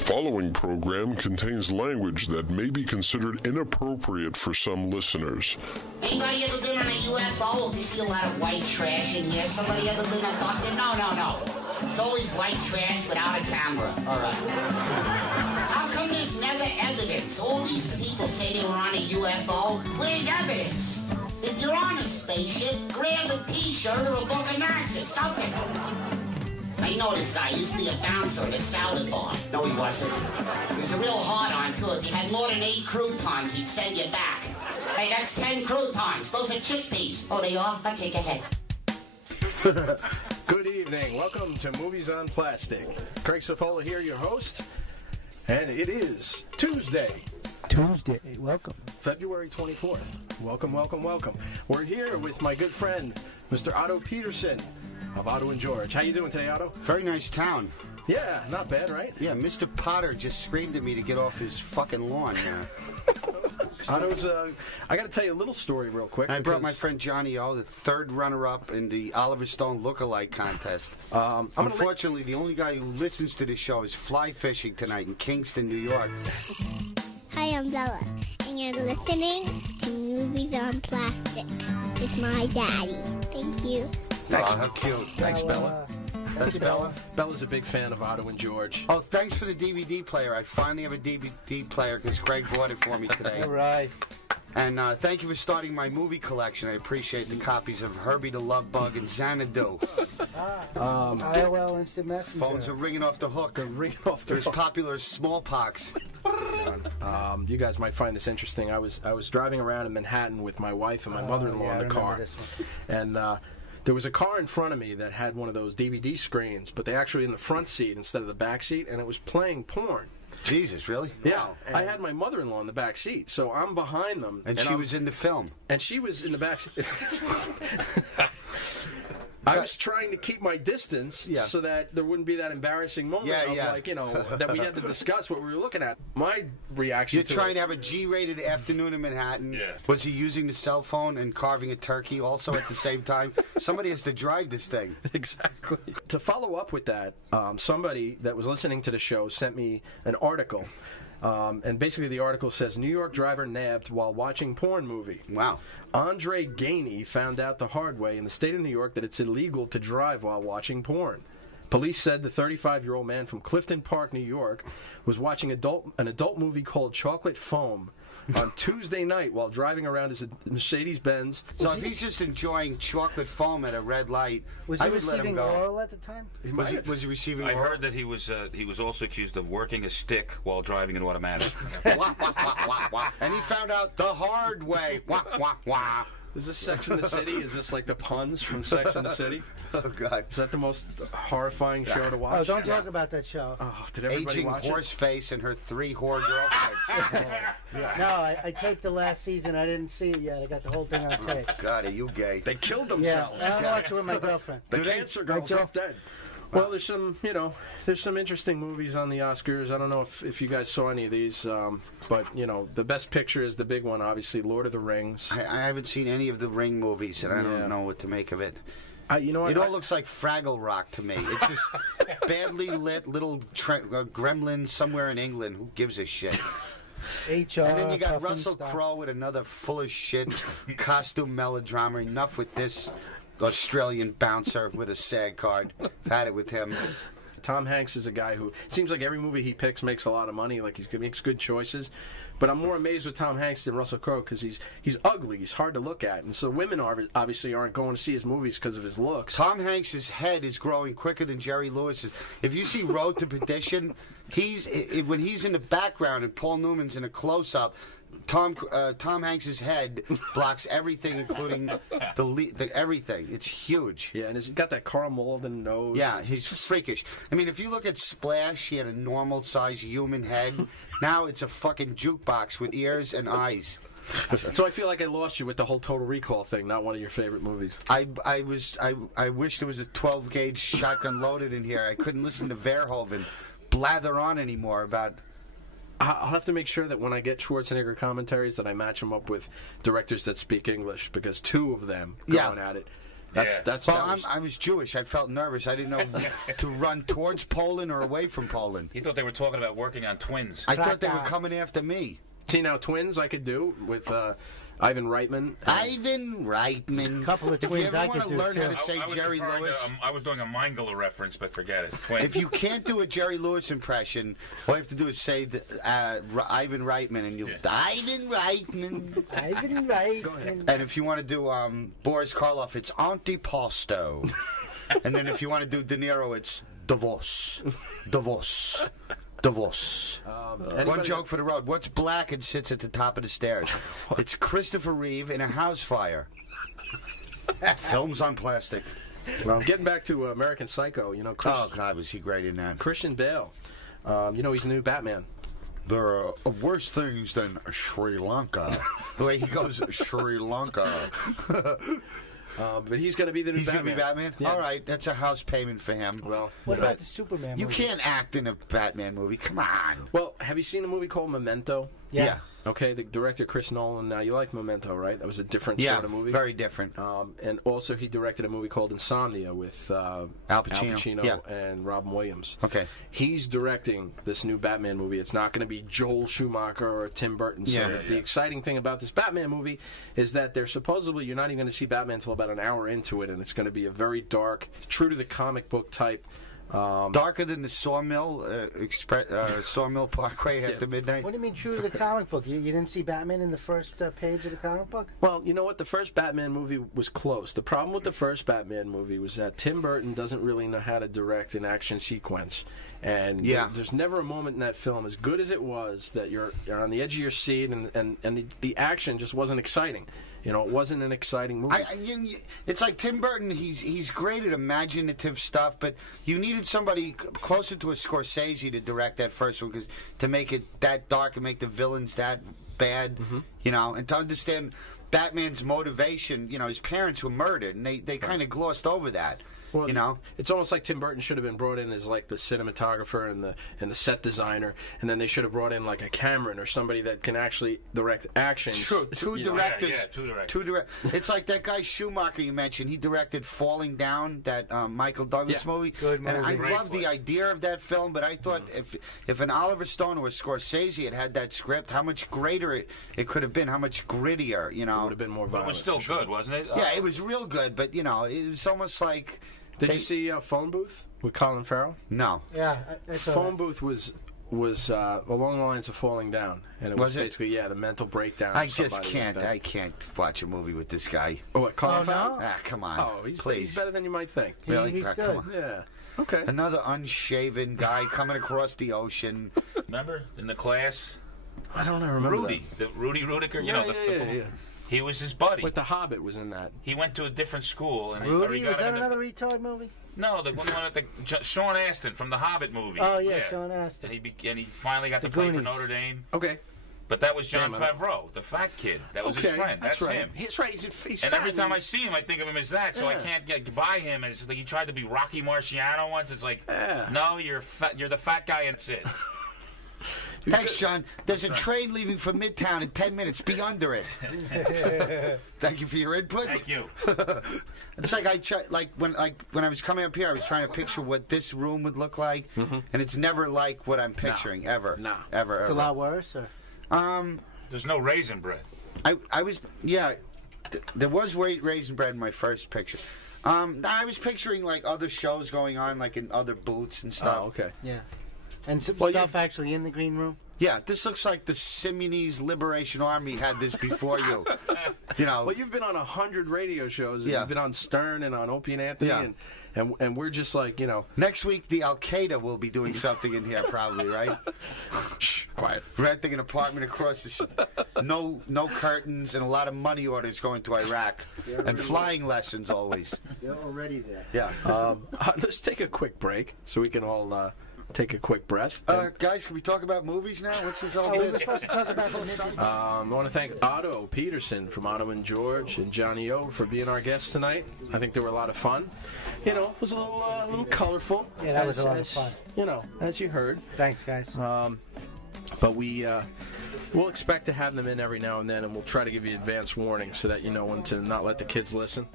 following program contains language that may be considered inappropriate for some listeners. Anybody ever been on a UFO? You see a lot of white trash in here. Somebody ever been abducted? No. It's always white trash without a camera. All right. How come there's never evidence? All these people say they were on a UFO. Where's evidence? If you're on a spaceship, grab a T-shirt or a book of matches, something. I know this guy used to be a bouncer at a salad bar. No, he wasn't. He was a real hard-on, too. If you had more than 8 croutons, he'd send you back. Hey, that's 10 croutons. Those are chickpeas. Oh, they are? Okay, go ahead. Good evening. Welcome to Movies on Plastic. Craig Cefola here, your host. And it is Tuesday. Welcome. February 24th. Welcome. We're here with my good friend, Mr. Otto Peterson of Otto and George. How you doing today, Otto? Very nice town. Yeah, not bad, right? Yeah, Mr. Potter just screamed at me to get off his fucking lawn. Otto's, I got to tell you a little story real quick. I brought my friend Johnny O, the third runner-up in the Oliver Stone look-alike contest. Unfortunately, the only guy who listens to this show is fly fishing tonight in Kingston, New York. Hi, I'm Bella, and you're listening to Movies on Plastic with my daddy. Thank you. Thanks. Oh, how cute. Thanks, Bella. That's Bella. Bella's a big fan of Otto and George. Oh, thanks for the DVD player. I finally have a DVD player because Craig bought it for me today. All right. And thank you for starting my movie collection. I appreciate the copies of Herbie the Love Bug and Xanadu. IOL Instant Messenger. Phones are ringing off the hook. They're as popular as smallpox. You guys might find this interesting. I was driving around in Manhattan with my wife and my mother-in-law in the car, and there was a car in front of me that had one of those DVD screens, but they actually in the front seat instead of the back seat, and it was playing porn. Jesus, really? Yeah. Wow. I had my mother-in-law in the back seat, so I'm behind them. And she was in the film. And she was in the back seat. I was trying to keep my distance so that there wouldn't be that embarrassing moment of that we had to discuss what we were looking at. My reaction You're trying to have a G-rated afternoon in Manhattan. Yeah. Was he using the cell phone and carving a turkey also at the same time? Somebody has to drive this thing. Exactly. To follow up with that, somebody that was listening to the show sent me an article. And basically the article says, New York driver nabbed while watching porn movie. Wow. Andre Gainey found out the hard way in the state of New York that it's illegal to drive while watching porn. Police said the 35-year-old man from Clifton Park, New York, was watching an adult movie called Chocolate Foam on Tuesday night while driving around his Mercedes-Benz. So if he's just enjoying chocolate foam at a red light, I would let him go. Was he receiving oral at the time? Was he receiving oral? I heard that he was also accused of working a stick while driving an automatic. Wah, wah, wah, wah, wah. And he found out the hard way. Wah, wah, wah. Is this Sex and the City? Is this like the puns from Sex and the City? Oh, God. Is that the most horrifying show to watch? Oh, don't talk about that show. Oh, did everybody Aging watch horse face and her 3 whore girlfriends. No, I taped the last season. I didn't see it yet. I got the whole thing on tape. Oh, God, are you gay? They killed themselves. Yeah, I watched it with my girlfriend. The cancer girl dropped dead. Well, there's some interesting movies on the Oscars. I don't know if you guys saw any of these, but the best picture is the big one, obviously, Lord of the Rings. I haven't seen any of the Ring movies, and I don't know what to make of it. You know what? It all looks like Fraggle Rock to me. It's just badly lit little gremlin somewhere in England. Who gives a shit? And then you got Russell Crowe with another full of shit costume melodrama. Enough with this Australian bouncer with a SAG card. Had it with him. Tom Hanks is a guy who seems like every movie he picks makes a lot of money. Like he makes good choices. But I'm more amazed with Tom Hanks than Russell Crowe because he's ugly. He's hard to look at, and so women obviously aren't going to see his movies because of his looks. Tom Hanks' head is growing quicker than Jerry Lewis's. If you see Road to Perdition, when he's in the background and Paul Newman's in a close-up, Tom Hanks' head blocks everything, including the everything. It's huge. Yeah, and he's got that Karl Malden nose. Yeah, he's freakish. I mean, if you look at Splash, he had a normal-sized human head. Now it's a fucking jukebox with ears and eyes. So I feel like I lost you with the whole Total Recall thing. Not one of your favorite movies. I wish there was a 12-gauge shotgun loaded in here. I couldn't listen to Verhoeven blather on anymore about. I'll have to make sure that when I get Schwarzenegger commentaries that I match them up with directors that speak English, because 2 of them going at it That's well, I was Jewish. I felt nervous. I didn't know to run towards Poland or away from Poland. You thought they were talking about working on twins. I thought they were coming after me. See, now twins I could do with Ivan Reitman. Ivan Reitman. A couple of twins if you ever want to learn how to say Jerry Lewis. I was doing a Mangala reference, but forget it. Twins. If you can't do a Jerry Lewis impression, all you have to do is say Ivan Reitman, and you Ivan Reitman. Ivan Reitman. And if you want to do Boris Karloff, it's Antipasto. And then if you want to do De Niro, it's Davos. Davos. Divorce. One joke for the road. What's black and sits at the top of the stairs? It's Christopher Reeve in a house fire. Films on plastic. Well, getting back to American Psycho, you know. Oh God, was he great in that? Christian Bale. You know, he's the new Batman. There are worse things than Sri Lanka. The way he goes, Sri Lanka. But he's going to be the new Batman. He's going to be Batman? Yeah. All right, that's a house payment for him. Well, what about the Superman movie? You can't act in a Batman movie. Come on. Well, have you seen a movie called Memento? Yes. Yeah. Okay, the director Chris Nolan. Now, you like Memento, right? That was a different sort of movie. Yeah, very different. And also, he directed a movie called Insomnia with Al Pacino, and Robin Williams. Okay. He's directing this new Batman movie. It's not going to be Joel Schumacher or Tim Burton. So the exciting thing about this Batman movie is that they're supposedly, you're not even going to see Batman until about an hour into it, and it's going to be a very dark, true to the comic book type. Darker than the Sawmill Sawmill Parkway after midnight. What do you mean true to the comic book? You didn't see Batman in the first page of the comic book? Well, you know what? The first Batman movie was close. The problem with the first Batman movie was that Tim Burton doesn't really know how to direct an action sequence. And there's never a moment in that film, as good as it was, that you're on the edge of your seat, and the action just wasn't exciting. You know, it wasn't an exciting movie. It's like Tim Burton, he's great at imaginative stuff, but you needed somebody closer to a Scorsese to direct that first one, to make it that dark and make the villains that bad, you know, and to understand Batman's motivation. You know, his parents were murdered, and they kind of glossed over that. Well, you know, it's almost like Tim Burton should have been brought in as like the cinematographer and the set designer, and then they should have brought in like a Cameron or somebody that can actually direct action. True, two directors. Two directors. It's like that guy Schumacher you mentioned. He directed Falling Down, that Michael Douglas movie. Good movie. And I Great love the idea of that film, but I thought if an Oliver Stone or a Scorsese had that script, how much greater it could have been, how much grittier, you know. It would have been more violent. But it was still good, wasn't it? Yeah, it was real good, but you know, it was almost like. Did you see Phone Booth with Colin Farrell? No. Yeah, I saw Phone that. Booth was along the lines of Falling Down, and it was basically the mental breakdown. I just can't. I can't watch a movie with this guy. Oh, what, Colin Farrell? no? Come on. Oh, he's please. better than you might think. Really? He's Come good. on. Yeah. Okay. Another unshaven guy coming across the ocean. Remember in the class? I don't remember Rudy, Rudy Rudiger. You know, yeah. He was his buddy. With the Hobbit was in that. He went to a different school, and Rudy, he was got that into, another retard movie? No, the one with Sean Astin from the Hobbit movie. Oh yeah, Sean Astin. And he finally got to play for Goonies. Notre Dame. Okay. But that was John Damn, Favreau, the fat kid. That was his friend. That's right. him. He's right. He's And fat every time I see him, I think of him as that. So I can't get by him as like he tried to be Rocky Marciano once. It's like, no, you're fat. You're the fat guy, and that's it. Thanks, John. There's a train leaving for Midtown in 10 minutes. Be under it. Thank you for your input. Thank you. It's like when I was coming up here, I was trying to picture what this room would look like, and it's never like what I'm picturing ever. No. Ever. It's a lot worse. Or? There's no raisin bread. I was there was raisin bread in my first picture. I was picturing like other shows going on, like in other booths and stuff. Oh, okay. Yeah. And some Well, stuff actually in the green room. Yeah, this looks like the Simeonese Liberation Army had this before you. You know. Well, you've been on 100 radio shows. And Yeah. You've been on Stern and on Opie and Anthony, Yeah. and we're just like, you know. Next week, the Al Qaeda will be doing something in here, probably, right? Shh, quiet. Renting an apartment across the no curtains, and a lot of money orders going to Iraq, and flying lessons always. They're already there. Yeah. Let's take a quick break so we can all take a quick breath. Guys, can we talk about movies now? What's this all We were about? supposed to talk about the midnight. I want to thank Otto Peterson from Otto and George and Johnny O for being our guests tonight. I think they were a lot of fun. You know, it was a little colorful. Yeah, that was a lot of fun. You know, as you heard. Thanks, guys. But we'll expect to have them in every now and then, and we'll try to give you advance warning so that you know when to not let the kids listen.